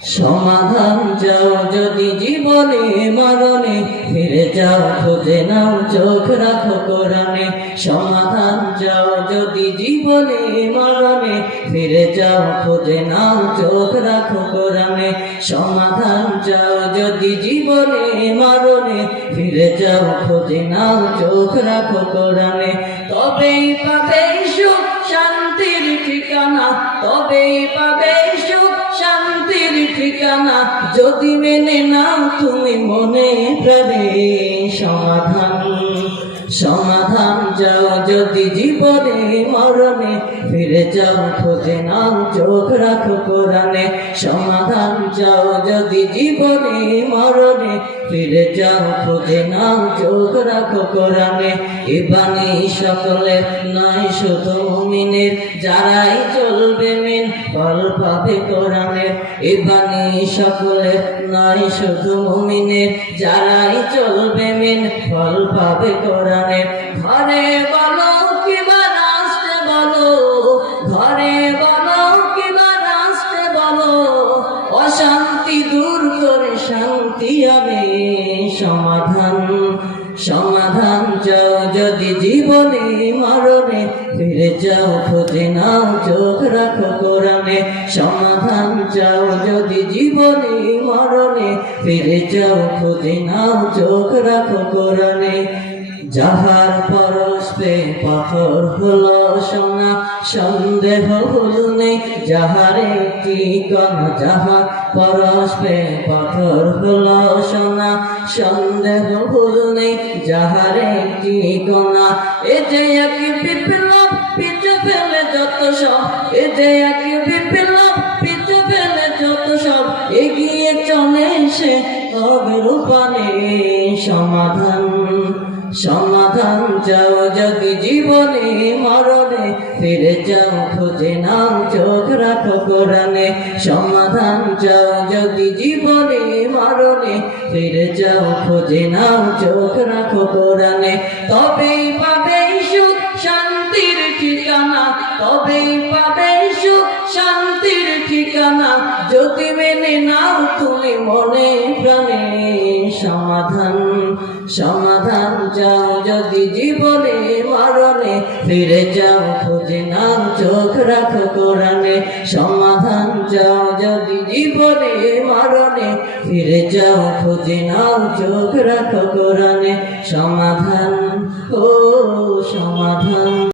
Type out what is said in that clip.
সমাধান চাও যদি জীবনে মরণে, ফিরে যাও খুঁজে নাও চোখ রাখো কোরআনে। সমাধান চাও যদি জীবনে মরণে, ফিরে যাও খুঁজে নাও চোখ রাখো কোরআনে। সমাধান চাও যদি জীবনে মরণে, ফিরে যাও খুঁজে নাও চোখ রাখো কোরআনে। তবেই পাবে সুখ শান্তির ঠিকানা, তবেই পাবে সুখ শান্তির ঠিকানা, যদি মেনে নাও তুমি মনে প্রাণে। সমাধান চাও যদি জীবনে মরণে, ফিরে যাও খুঁজে নাও চোখ রাখো কোরআনে। সমাধান চাও যদি জীবনে মরণে, ফিরে যাও খুঁজে নাও চোখ রাখো কোরআনে। এ বাণী সকলের নয় শুধু মুমিনের, যারাই চলবে মেন ফল পাবে কোরআনের। এ বাণী সকলের নয় শুধু মুমিনের, যারাই চলবে মেন ফল পাবে কোরআনের। ঘরে বলো কিবা রাষ্ট্রে বলো, ঘরে বলো কিবা রাষ্ট্রে বলো, অশান্তি দূর করে শান্তি হবে। সমাধান চাও যদি জীবনে মরণে, ফিরে যাও খুঁজে নাও চোখ রাখো কোরআনে। সমাধান চাও যদি জীবনে মরণে, ফিরে যাও খুঁজে নাও চোখ রাখো কোরআনে। যাহার পরশে পাথর হলো সোনা, সন্দেহ ভুল নেই যাহার একটি কণা। যাহার পরশে পাথর হলো সোনা, সন্দেহ ভুল নেই যাহার একটি কণা। এ যে এক বিপ্লব পিছু ফেলে যত সব, এ যে এক বিপ্লব পিছু ফেলে যত সব, এগিয়ে চলে সে তবে রূপানে। সমাধান চাও যদি জীবনে মরণে, ফিরে যাও খুঁজে নাও চোখ রাখো কোরআনে। সমাধান চাও যদি জীবনে মরণে, ফিরে যাও খুঁজে নাও চোখ রাখো কোরআনে। তবেই পাবে সুখ শান্তির ঠিকানা, তবেই পাবে সুখ শান্তির ঠিকানা, যদি মেনে নাও তুমি মনে প্রাণে। সমাধান চাও যদি জীবনে মরণে, ফিরে যাও খুঁজে নাও চোখ রাখো কোরআনে। সমাধান চাও যদি জীবনে মরণে, ফিরে যাও খুঁজে নাও চোখ রাখো কোরআনে। সমাধান